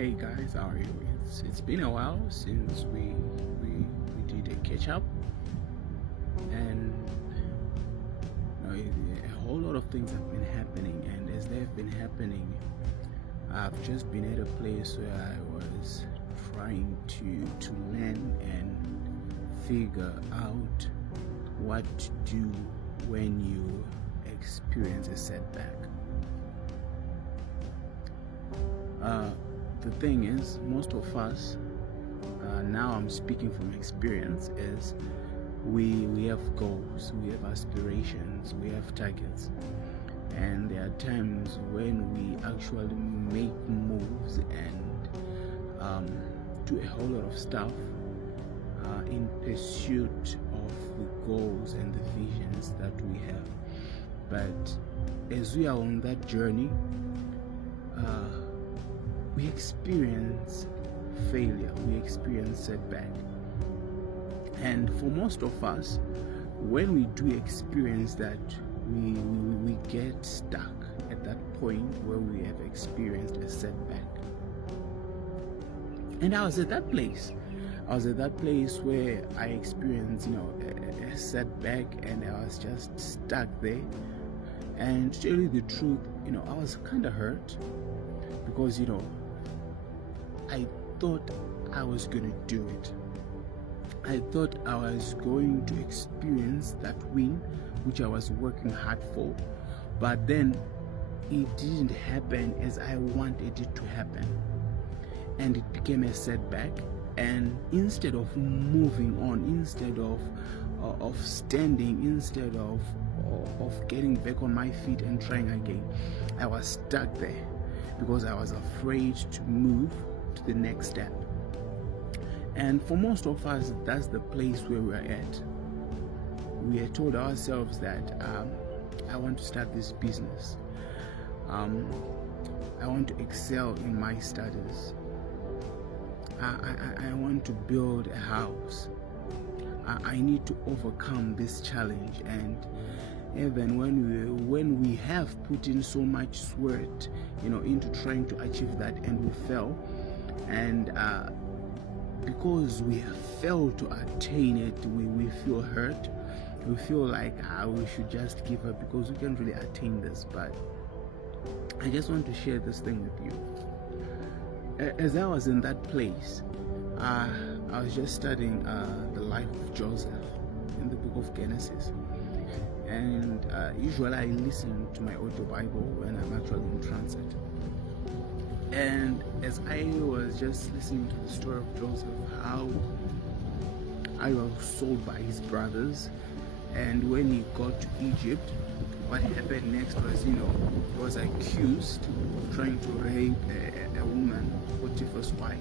Hey guys, how are you? It's been a while since we did a catch up, and a whole lot of things have been happening. And as they've been happening, I've just been at a place where I was trying to learn and figure out what to do when you experience a setback. The thing is, most of us, now I'm speaking from experience, is we have goals, we have aspirations, we have targets, and there are times when we actually make moves and do a whole lot of stuff in pursuit of the goals and the visions that we have. But as we are on that journey, we experience failure, we experience setback. And for most of us, when we do experience that, we get stuck at that point where we have experienced a setback. And I was at that place. I was at that place where I experienced, a setback, and I was just stuck there. And to tell you the truth, I was kind of hurt because, I thought I was going to do it. I thought I was going to experience that win, which I was working hard for. But then it didn't happen as I wanted it to happen. And it became a setback. And instead of moving on, instead of standing, instead of getting back on my feet and trying again, I was stuck there because I was afraid to move to the next step. And for most of us, that's the place where we're at. We are told ourselves that I want to start this business. I want to excel in my studies. I want to build a house. I need to overcome this challenge. And even when we have put in so much sweat, into trying to achieve that, and we fail, and because we have failed to attain it, we feel hurt. We feel like we should just give up because we can't really attain this. But I just want to share this thing with you. As I was in that place, I was just studying the life of Joseph in the book of Genesis. And usually I listen to my audio Bible when I'm actually in transit. And as I was just listening to the story of Joseph, how I was sold by his brothers, and when he got to Egypt, what happened next was, he was accused of trying to rape a woman, Potiphar's wife,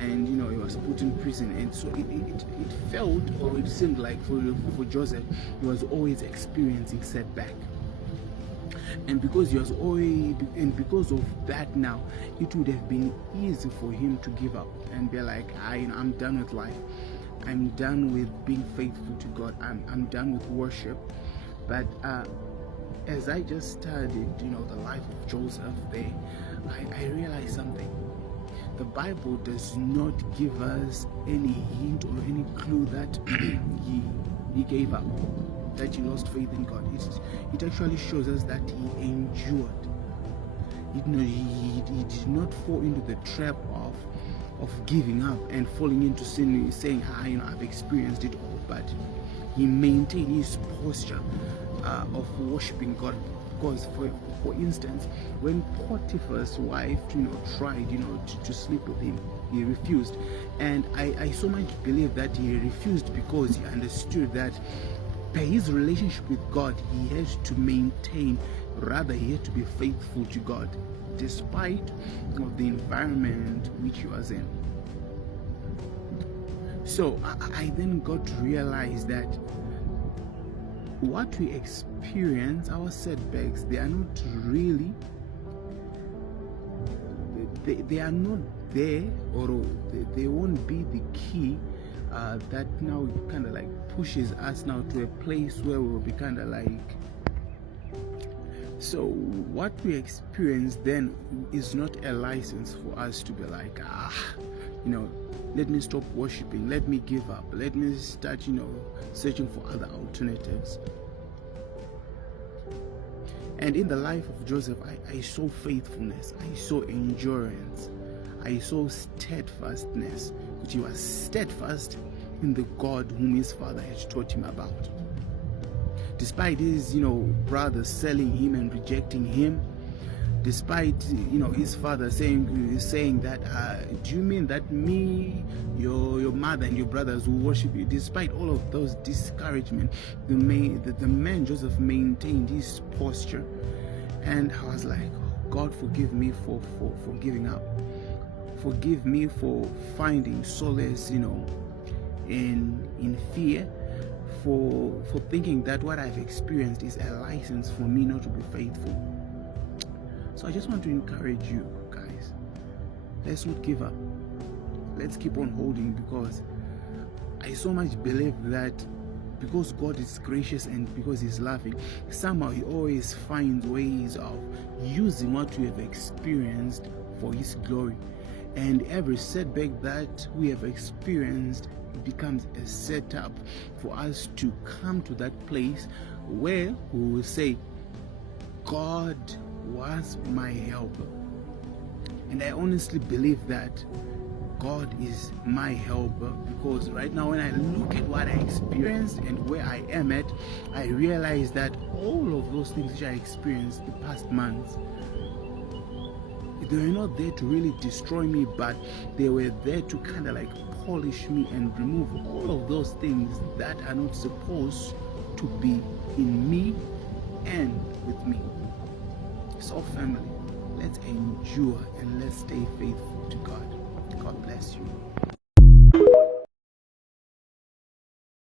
and he was put in prison. And so it felt, or it seemed like for Joseph, he was always experiencing setback. And because because of that, now it would have been easy for him to give up and be like, I'm done with life. I'm done with being faithful to God. I'm done with worship. But as I just studied, the life of Joseph there, I realized something. The Bible does not give us any hint or any clue that he gave up, that he lost faith in God. It actually shows us that he endured. He did not fall into the trap of giving up and falling into sin, saying, I've experienced it all. But he maintained his posture of worshiping God. Because, for instance, when Potiphar's wife, tried, to sleep with him, he refused. And I so much believe that he refused because he understood that by his relationship with God, he had to maintain, rather he had to be faithful to God, despite of the environment which he was in. So I then got to realize that what we experience, our setbacks, they are not really, they are not there, or they won't be the key that now kind of like pushes us now to a place where we will be kind of like So what we experience then is not a license for us to be like, let me stop worshiping, let me give up, let me start, searching for other alternatives. And in the life of Joseph, I saw faithfulness, I saw endurance, I saw steadfastness, which he was steadfast in the God whom his father had taught him about. Despite his, brothers selling him and rejecting him, despite, his father saying that, do you mean that me, your mother and your brothers will worship you? Despite all of those discouragement, the man Joseph maintained his posture. And I was like, oh, God, forgive me for giving up. Forgive me for finding solace, in fear, for thinking that what I've experienced is a license for me not to be faithful. So I just want to encourage you guys, let's not give up. Let's keep on holding, because I so much believe that because God is gracious and because he's loving, somehow he always finds ways of using what we have experienced for his glory. And every setback that we have experienced becomes a setup for us to come to that place where we will say, God was my helper. And I honestly believe that God is my helper, because right now when I look at what I experienced and where I am at, I realize that all of those things which I experienced the past months, they were not there to really destroy me, but they were there to kind of like polish me and remove all of those things that are not supposed to be in me and with me. So family, let's endure and let's stay faithful to God.